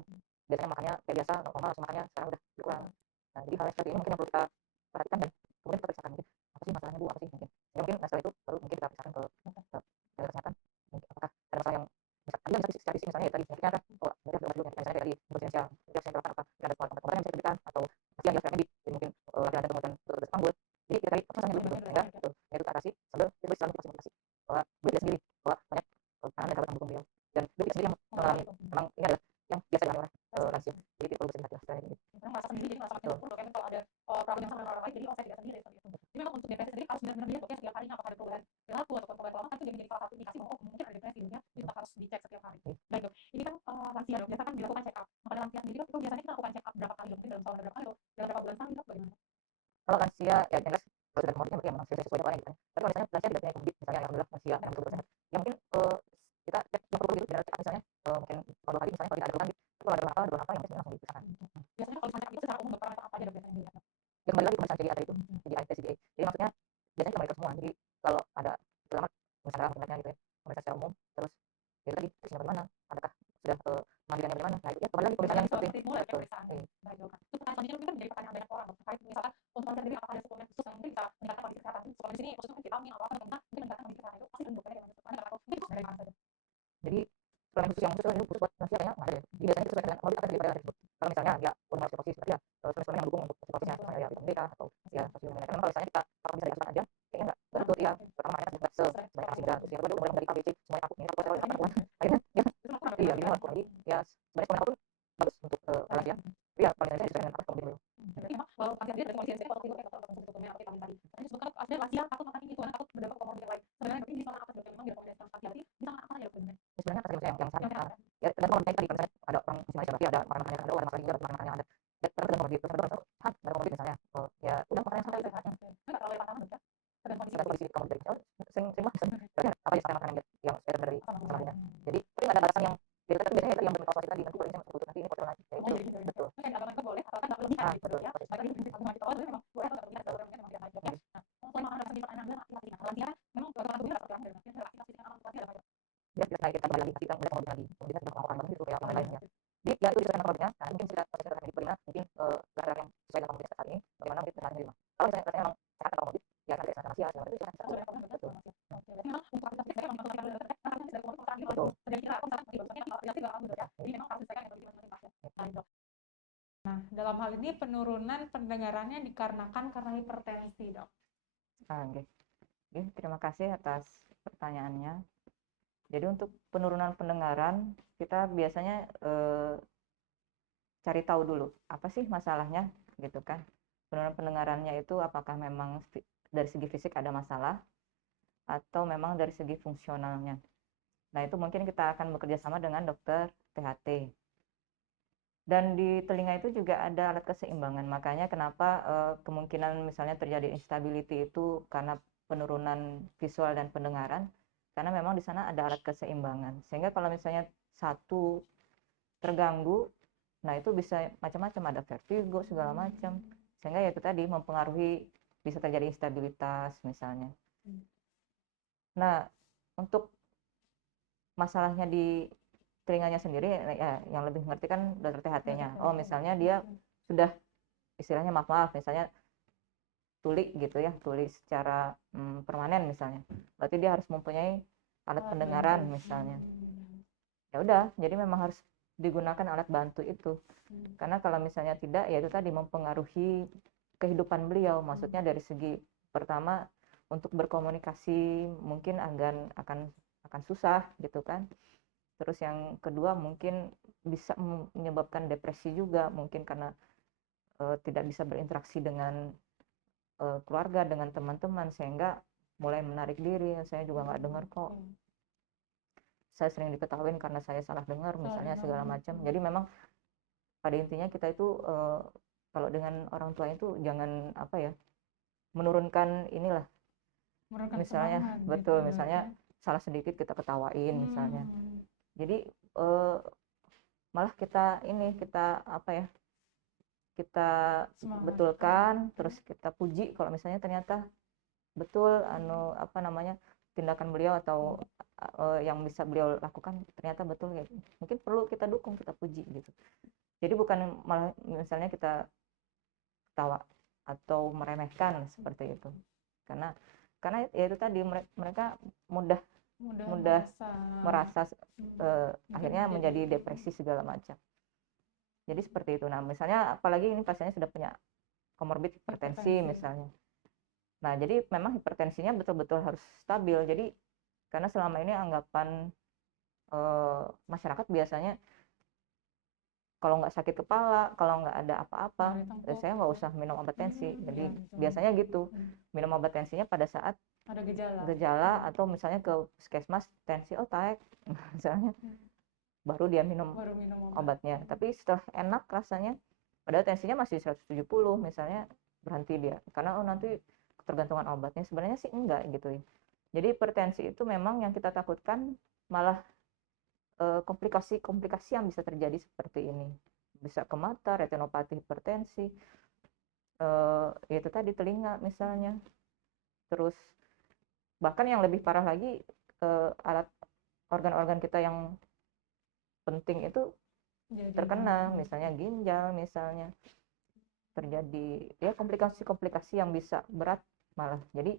biasanya makannya kayak biasa normal makannya sekarang udah berkurang. Nah jadi hal seperti ini mungkin yang perlu kita perhatikan dan kemudian kita periksakan mungkin apa sih masalahnya bu, apa sih mungkin ya, mungkin setelah itu baru mungkin kita periksakan ke tenaga kesehatan mungkin apakah ada masalah yang misalnya secara fisik misalnya ya tadi penyakitnya kan mungkin ada misalnya tadi potensial yang terlalu apa ada obat-obatan yang bisa diberikan atau pasien yang medik, jadi mungkin ada temukan dokter panggul, jadi kita cari masalahnya dulu gitu sehingga itu kita atasi sambil kita selalu kita motivasi bahwa beliau sendiri bahwa banyak tangan dan kawat mendukung beliau, dan beliau sendiri yang mengalami memang ini adalah yang biasa dialami oleh lansia, jadi perlu bisa diperhatikan gitu. Merasa sendiri jadi merasa makin terpuruk dok ya, kalau ada problem yang sama dengan orang lain jadi saya tidak sendiri seperti itu. Jadi memang untuk depresi sendiri harus benar-benar dilihat dok ya setiap harinya apakah ada perubahan perilaku ataupun pola pola makan itu jadi salah satu indikasi bahwa mungkin ada depresi dok ya, kita harus dicek setiap hari. Baik dok, ini kan lansia dok biasa kan dilakukan check up. Pada lansia sendiri dok itu biasanya kita lakukan check up berapa kali dok, mungkin dalam tahun berapa kali dok, dalam berapa bulan sekali dok, bagaimana? Kalau lansia ya jelas kalau sudah umurnya mungkin memang sesuai dengan orang gitu. Tapi kalau misalnya lansia tidak punya komorbid misalnya alhamdulillah lansia yang betul sehat, ya mungkin kita cek yang perlu gitu general check up misalnya mungkin kalau 2 hari misalnya kalau tidak ada keluhan gitu, kalau ada keluhan apa yang mungkin langsung diperiksakan. Biasanya kalau misalnya itu secara umum dokter apa aja dok biasanya dilihat? Ya kembali lagi ke pemeriksaan CDA tadi itu, CDI, TCDA. Jadi maksudnya biasanya kita meriksa semua. Jadi kalau ada selamat misalnya penyakitnya gitu ya, pemeriksaan secara umum, terus itu tadi fungsinya bagaimana, adakah sudah mandiriannya bagaimana, nah itu ya kembali lagi pemeriksaan yang seperti mulai pemeriksaan. Baik dok. Itu pertanyaan selanjutnya mungkin menjadi pertanyaan banyak orang dok, terkait misalkan untuk lansia sendiri apakah ada suplemen khusus yang mungkin bisa meningkatkan kondisi kesehatan? Suplemen di sini khususnya mungkin vitamin atau apa yang bisa mungkin meningkatkan kondisi kesehatan itu pasti dok ya, anda nggak tahu mungkin dari mana saja. jadi suplemen khusus yang khusus ini khusus buat lansia kayaknya nggak ada ya. Jadi biasanya sesuai dengan morbid apa daripada tersebut. Kalau misalnya ya udah osteoporosis berarti ya suplemen yang mendukung untuk osteoporosisnya misalnya ya vitamin D atau ya kalsium. Memang kalau misalnya kita kalau bisa dikasihkan aja kayaknya nggak betul ya. Pertama makanya nggak sebanyak nasi dan terus yang kedua mulai dari ABC semuanya aku ini aku saya aku akhirnya ya iya gitu lah. Jadi ya sebenarnya suplemen apapun bagus untuk lansia. Tapi ya paling lansia sesuai dengan apa komorbid beliau. Berarti memang kalau lansia sendiri dari kondisi yang sehat waktu itu untuk suplemen atau vitamin tadi yang sehari ya tergantung orang tadi, misalnya ada orang di Malaysia berarti ada makanan yang ada, ada masalah ada makanan yang ada, ya tergantung orang gitu, tergantung ada komorbid misalnya, ya udah makan yang santai itu tergantung kondisi komorbid sing mah berarti apa ya makanan yang sesuai dari masalahnya. Jadi tapi nggak ada batasan yang jadi tadi biasanya yang bermasalah tadi nanti kalau misalnya nanti ini kotoran lagi ya itu betul. Boleh atau kan nggak Betul. Ya kita kembali lagi kita melihat lagi kita sudah melakukan banget itu kayak orang lainnya. Jadi ya itu sesuai dengan komorbidnya. Nah mungkin kita akan diberikan mungkin gerak yang sesuai dengan komorbidnya saat ini bagaimana mungkin kita menerima. Kalau misalnya memang sehat atau komorbid ya nanti akan lansia itu betul. Nah, dalam hal ini penurunan pendengarannya dikarenakan karena hipertensi, Dok. Oke. Terima kasih atas pertanyaannya. Jadi untuk penurunan pendengaran kita biasanya cari tahu dulu apa sih masalahnya gitu kan. Penurunan pendengarannya itu apakah memang dari segi fisik ada masalah atau memang dari segi fungsionalnya. Nah itu mungkin kita akan bekerja sama dengan dokter THT. Dan di telinga itu juga ada alat keseimbangan, makanya kenapa kemungkinan misalnya terjadi instability itu karena penurunan visual dan pendengaran, karena memang di sana ada alat keseimbangan. Sehingga kalau misalnya satu terganggu, nah itu bisa macam-macam, ada vertigo segala macam. Sehingga ya itu tadi mempengaruhi, bisa terjadi instabilitas misalnya. Nah, untuk masalahnya di telinganya sendiri ya yang lebih ngerti kan dokter THT-nya. Oh misalnya dia sudah istilahnya maaf misalnya tuli gitu ya, tuli secara permanen misalnya. Berarti dia harus mempunyai alat pendengaran misalnya. Ya udah, jadi memang harus digunakan alat bantu itu. Karena kalau misalnya tidak ya itu tadi mempengaruhi kehidupan beliau. Maksudnya dari segi pertama untuk berkomunikasi mungkin akan susah gitu kan. Terus yang kedua mungkin bisa menyebabkan depresi juga, mungkin karena tidak bisa berinteraksi dengan keluarga, dengan teman-teman, sehingga mulai menarik diri. Saya juga nggak dengar kok, saya sering diketawain karena saya salah dengar misalnya segala macam. Jadi memang pada intinya kita itu kalau dengan orang tua itu jangan apa ya, menurunkan inilah misalnya semangat, betul gitu, misalnya salah sedikit kita ketawain misalnya. Jadi malah kita apa ya, kita betulkan, terus kita puji kalau misalnya ternyata betul apa namanya tindakan beliau atau yang bisa beliau lakukan ternyata betul ya, mungkin perlu kita dukung, kita puji gitu. Jadi bukan malah misalnya kita ketawa atau meremehkan seperti itu, karena ya itu tadi mereka mudah merasa akhirnya menjadi depresi segala macam. Jadi seperti itu. Nah misalnya apalagi ini pasiennya sudah punya komorbid hipertensi misalnya. Nah jadi memang hipertensinya betul-betul harus stabil. Jadi karena selama ini anggapan masyarakat biasanya kalau nggak sakit kepala, kalau nggak ada apa-apa, saya nggak usah minum obat tensi. Jadi biasanya gitu, minum obat tensinya pada saat ada gejala atau misalnya ke puskesmas tensi naik misalnya, baru dia minum obatnya. Tapi setelah enak rasanya, padahal tensinya masih 170 misalnya, berhenti dia karena nanti ketergantungan obatnya. Sebenarnya sih enggak gitu ya. Jadi hipertensi itu memang yang kita takutkan malah komplikasi yang bisa terjadi seperti ini, bisa ke mata, retinopati hipertensi, itu tadi telinga misalnya. Terus bahkan yang lebih parah lagi, alat organ-organ kita yang penting itu terkena, misalnya ginjal misalnya, terjadi ya komplikasi-komplikasi yang bisa berat malah. Jadi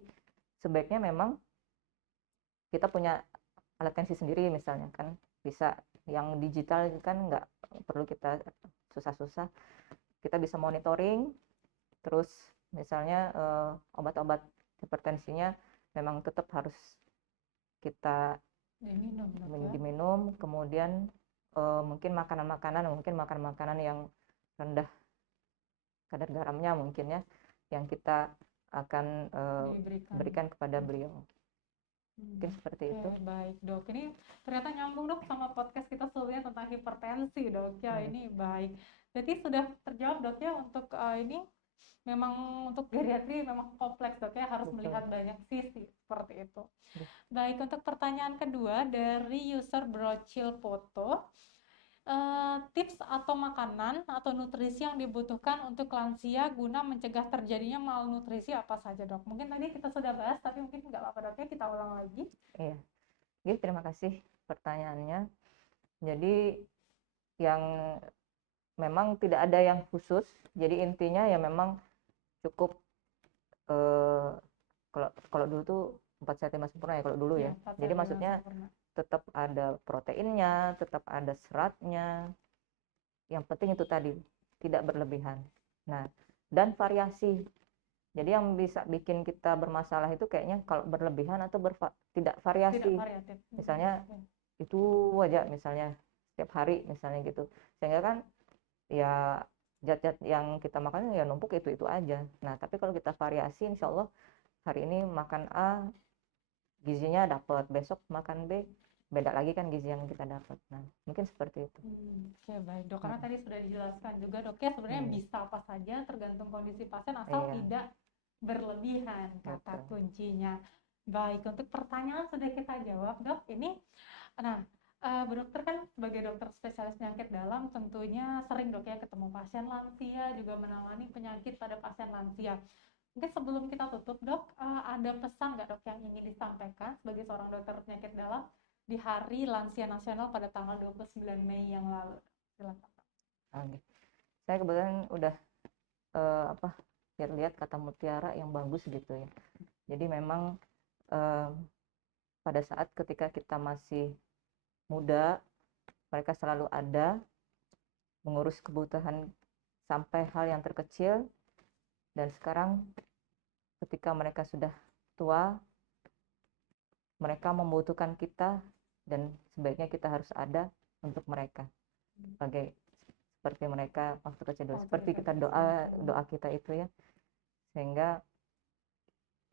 sebaiknya memang kita punya alat tensi sendiri misalnya kan, bisa yang digital kan nggak perlu kita susah-susah, kita bisa monitoring. Terus misalnya obat-obat hipertensinya memang tetap harus kita diminum, kemudian mungkin makanan-makanan yang rendah kadar garamnya mungkin ya, yang kita akan berikan kepada beliau. Mungkin seperti itu. Oke, baik dok. Ini ternyata nyambung dok sama podcast kita sebelumnya tentang hipertensi dok. Ya ini baik. Jadi sudah terjawab dok ya untuk ini memang untuk geriatri memang kompleks dok ya, harus Betul. melihat banyak sisi seperti itu. Betul. Baik, untuk pertanyaan kedua dari user Brocil Foto. Tips atau makanan atau nutrisi yang dibutuhkan untuk lansia guna mencegah terjadinya malnutrisi apa saja dok? Mungkin tadi kita sudah bahas tapi mungkin nggak apa-apa dok ya, kita ulang lagi. Iya. Jadi terima kasih pertanyaannya. Jadi yang memang tidak ada yang khusus. Jadi intinya ya memang cukup kalau dulu tuh 4 sehat 5 sempurna ya kalau dulu ya. Jadi maksudnya tetap ada proteinnya, tetap ada seratnya. Yang penting itu tadi, tidak berlebihan. Nah, dan variasi. Jadi yang bisa bikin kita bermasalah itu kayaknya kalau berlebihan atau tidak variasi. Tidak variatif. Misalnya itu aja misalnya setiap hari misalnya gitu. Sehingga kan ya zat-zat yang kita makan ya numpuk itu aja. Nah, tapi kalau kita variasi insya Allah hari ini makan A gizinya dapat, besok makan B beda lagi kan gizi yang kita dapat. Nah, mungkin seperti itu. Oke, baik dok, karena tadi sudah dijelaskan juga dok ya sebenarnya bisa apa saja tergantung kondisi pasien asal tidak berlebihan kata kuncinya. Baik, untuk pertanyaan sudah kita jawab dok. Ini nah Bu Dokter kan sebagai dokter spesialis penyakit dalam tentunya sering dok ya ketemu pasien lansia, juga menangani penyakit pada pasien lansia. Mungkin sebelum kita tutup dok, ada pesan nggak dok yang ingin disampaikan sebagai seorang dokter penyakit dalam di Hari Lansia Nasional pada tanggal 29 Mei yang lalu? Silakan. Oke. Saya kebetulan udah lihat kata mutiara yang bagus gitu ya. Jadi memang pada saat ketika kita masih muda, mereka selalu ada mengurus kebutuhan sampai hal yang terkecil, dan sekarang ketika mereka sudah tua, mereka membutuhkan kita dan sebaiknya kita harus ada untuk mereka seperti mereka waktu kecil dulu, seperti kita doa kita itu ya, sehingga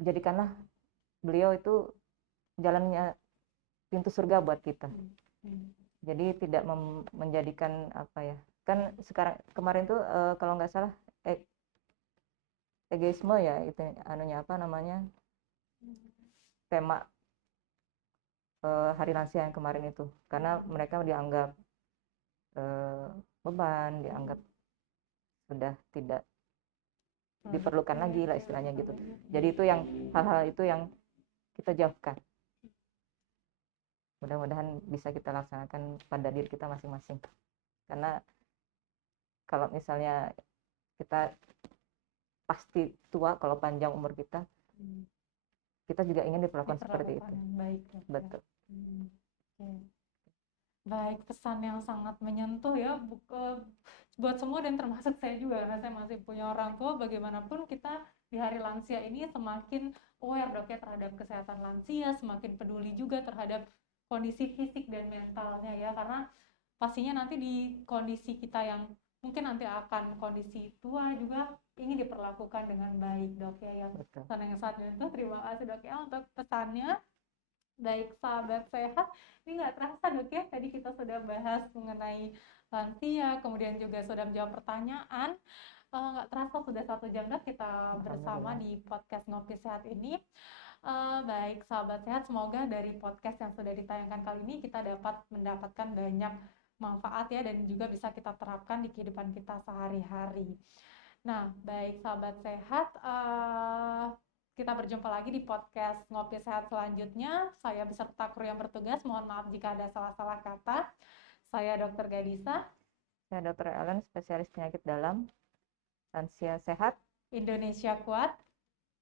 jadikanlah beliau itu jalannya pintu surga buat kita. Jadi tidak menjadikan apa ya, kan sekarang kemarin tuh kalau nggak salah egoisme ya itu anunya apa namanya, tema Hari Lansia yang kemarin itu, karena mereka dianggap beban, dianggap sudah tidak diperlukan lagi lah istilahnya gitu. Jadi itu yang hal-hal itu yang kita jauhkan. Mudah-mudahan bisa kita laksanakan pada diri kita masing-masing. Karena kalau misalnya kita pasti tua kalau panjang umur kita juga ingin diperlakukan seperti itu. Baik, betul. Baik, pesan yang sangat menyentuh ya buat semua dan termasuk saya juga, karena saya masih punya orang tua. Bagaimanapun kita di Hari Lansia ini semakin aware dok ya terhadap kesehatan lansia, semakin peduli juga terhadap kondisi fisik dan mentalnya ya, karena pastinya nanti di kondisi kita yang mungkin nanti akan kondisi tua juga ingin diperlakukan dengan baik dok ya, yang pesan yang sangat menyentuh. Terima kasih dok ya untuk pesannya. Baik sahabat sehat, ini nggak terasa dok ya, tadi kita sudah bahas mengenai lansia, kemudian juga sudah menjawab pertanyaan. Nggak terasa sudah 1 jam dok kita bersama di podcast Ngopi Sehat ini. Baik sahabat sehat, semoga dari podcast yang sudah ditayangkan kali ini kita dapat mendapatkan banyak manfaat ya, dan juga bisa kita terapkan di kehidupan kita sehari-hari. Nah baik sahabat sehat, kita berjumpa lagi di podcast Ngopi Sehat selanjutnya. Saya beserta kru yang bertugas, mohon maaf jika ada salah-salah kata. Saya Dr. Gadisa. Saya Dr. Ellen, spesialis penyakit dalam. Lansia sehat, Indonesia kuat.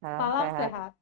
salam Salam sehat. sehat.